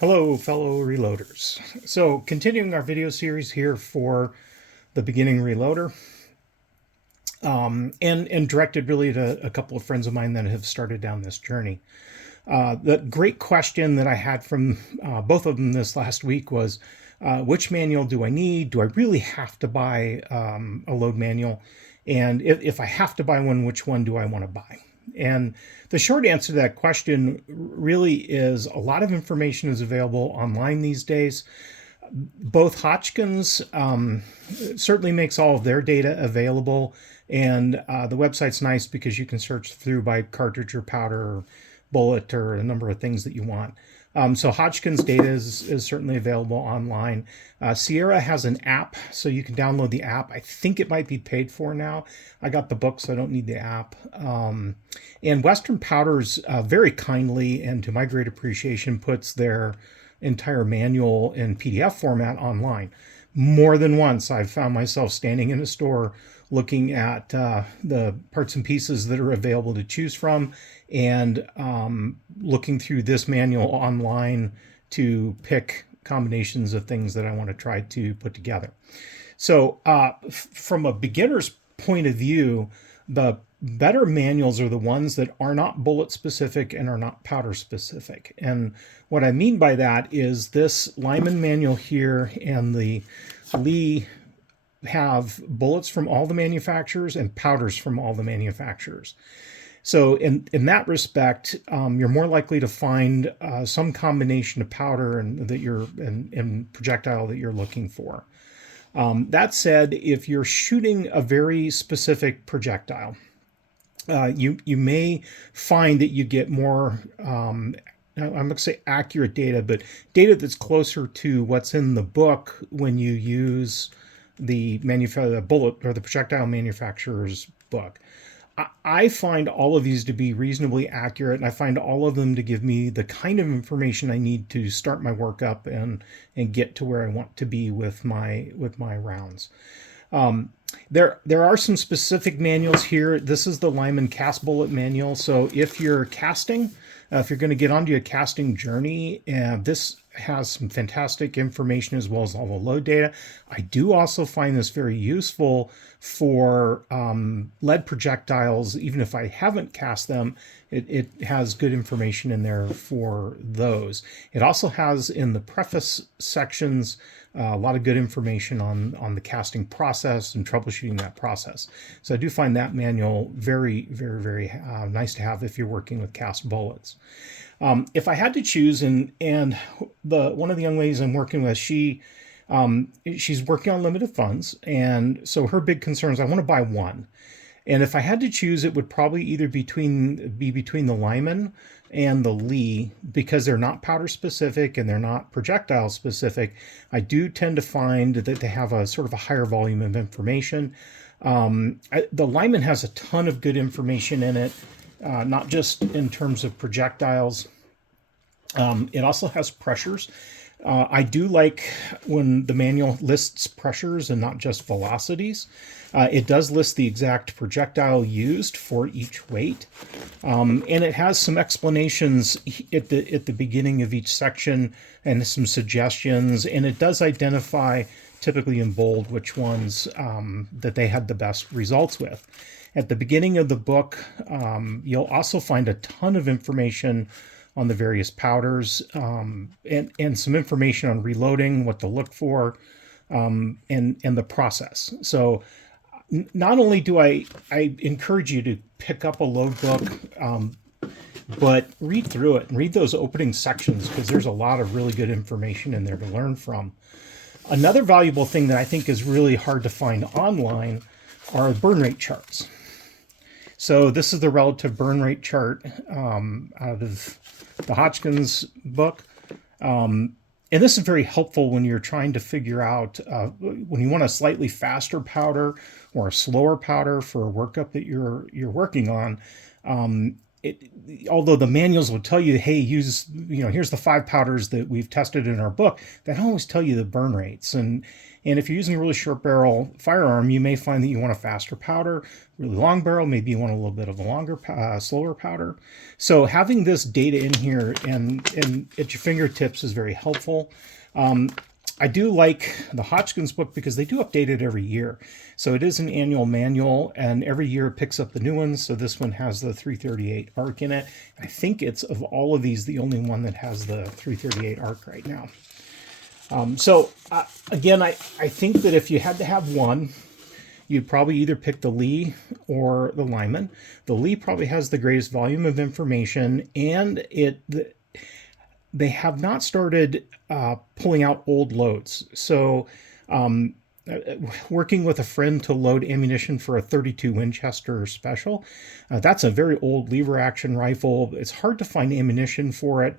Hello, fellow reloaders. So, continuing our video series here for the beginning reloader, and directed really to a couple of friends of mine that have started down this journey. The great question that I had from both of them this last week was, which manual do I need? Do I really have to buy a load manual? And if I have to buy one, which one do I want to buy? And the short answer to that question really is a lot of information is available online these days. Both Hotchkiss certainly makes all of their data available, and the website's nice because you can search through by cartridge or powder or bullet or a number of things that you want. So Hotchkiss data is certainly available online. Sierra has an app, so you can download the app. I think it might be paid for now. I got the book, so I don't need the app. And Western Powders very kindly and to my great appreciation puts their entire manual in PDF format online. More than once, I've found myself standing in a store looking at the parts and pieces that are available to choose from and looking through this manual online to pick combinations of things that I want to try to put together. So from a beginner's point of view, the better manuals are the ones that are not bullet specific and are not powder specific. And what I mean by that is this Lyman manual here and the Lee have bullets from all the manufacturers and powders from all the manufacturers. So in that respect, you're more likely to find some combination of powder and projectile that you're looking for. That said, if you're shooting a very specific projectile, you may find that you get more, I'm going to say accurate data, but data that's closer to what's in the book when you use the bullet or the projectile manufacturer's book. I find all of these to be reasonably accurate, and I find all of them to give me the kind of information I need to start my work up and get to where I want to be with my rounds. There are some specific manuals here. This is the Lyman Cast Bullet Manual. So if you're casting, if you're going to get onto a casting journey, this has some fantastic information as well as all the load data. I do also find this very useful for lead projectiles. Even if I haven't cast them, it has good information in there for those. It also has in the preface sections a lot of good information on the casting process and troubleshooting that process. So I do find that manual very, very, very nice to have if you're working with cast bullets. If I had to choose, and one of the young ladies I'm working with, she's working on limited funds, and so her big concern is I want to buy one. And if I had to choose, it would probably either be between the Lyman and the Lee, because they're not powder specific and they're not projectile specific. I do tend to find that they have a sort of a higher volume of information. The Lyman has a ton of good information in it, not just in terms of projectiles. It also has pressures. I do like when the manual lists pressures and not just velocities. It does list the exact projectile used for each weight, and it has some explanations at the beginning of each section and some suggestions, and it does identify, typically in bold, which ones that they had the best results with. At the beginning of the book, you'll also find a ton of information on the various powders and some information on reloading, what to look for, and the process. So not only do I encourage you to pick up a load book, but read through it and read those opening sections, because there's a lot of really good information in there to learn from. Another valuable thing that I think is really hard to find online are burn rate charts. So this is the relative burn rate chart out of the Hotchkiss book. And this is very helpful when you're trying to figure out when you want a slightly faster powder or a slower powder for a workup that you're working on. although the manuals will tell you, hey, use, here's the 5 powders that we've tested in our book, they don't always tell you the burn rates. And if you're using a really short barrel firearm, you may find that you want a faster powder. Really long barrel, maybe you want a little bit of a longer, slower powder. So having this data in here and at your fingertips is very helpful. I do like the Hotchkiss book because they do update it every year. So it is an annual manual, and every year it picks up the new ones. So this one has the 338 ARC in it. I think it's, of all of these, the only one that has the 338 ARC right now. Again, I think that if you had to have one, you'd probably either pick the Lee or the Lyman. The Lee probably has the greatest volume of information, and they have not started pulling out old loads. So working with a friend to load ammunition for a 32 Winchester Special, that's a very old lever action rifle. It's hard to find ammunition for it.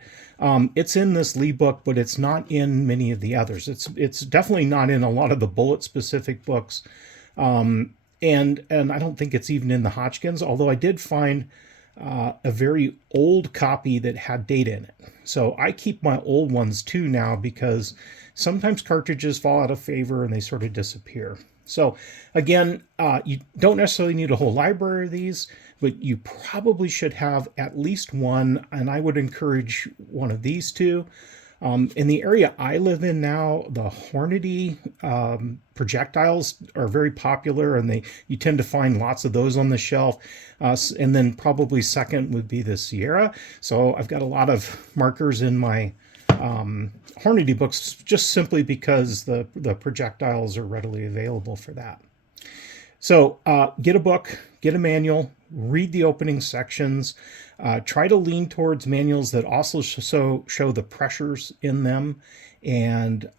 It's in this Lee book, but it's not in many of the others. It's definitely not in a lot of the bullet specific books. And I don't think it's even in the Hotchkiss, although I did find a very old copy that had data in it. So I keep my old ones too now, because sometimes cartridges fall out of favor and they sort of disappear. So again, you don't necessarily need a whole library of these, but you probably should have at least one, and I would encourage one of these two. In the area I live in now, the Hornady projectiles are very popular, and you tend to find lots of those on the shelf. And then probably second would be the Sierra. So I've got a lot of markers in my Hornady books just simply because the projectiles are readily available for that. So get a book, get a manual, read the opening sections, try to lean towards manuals that also show the pressures in them, and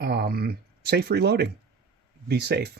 safe reloading. Be safe.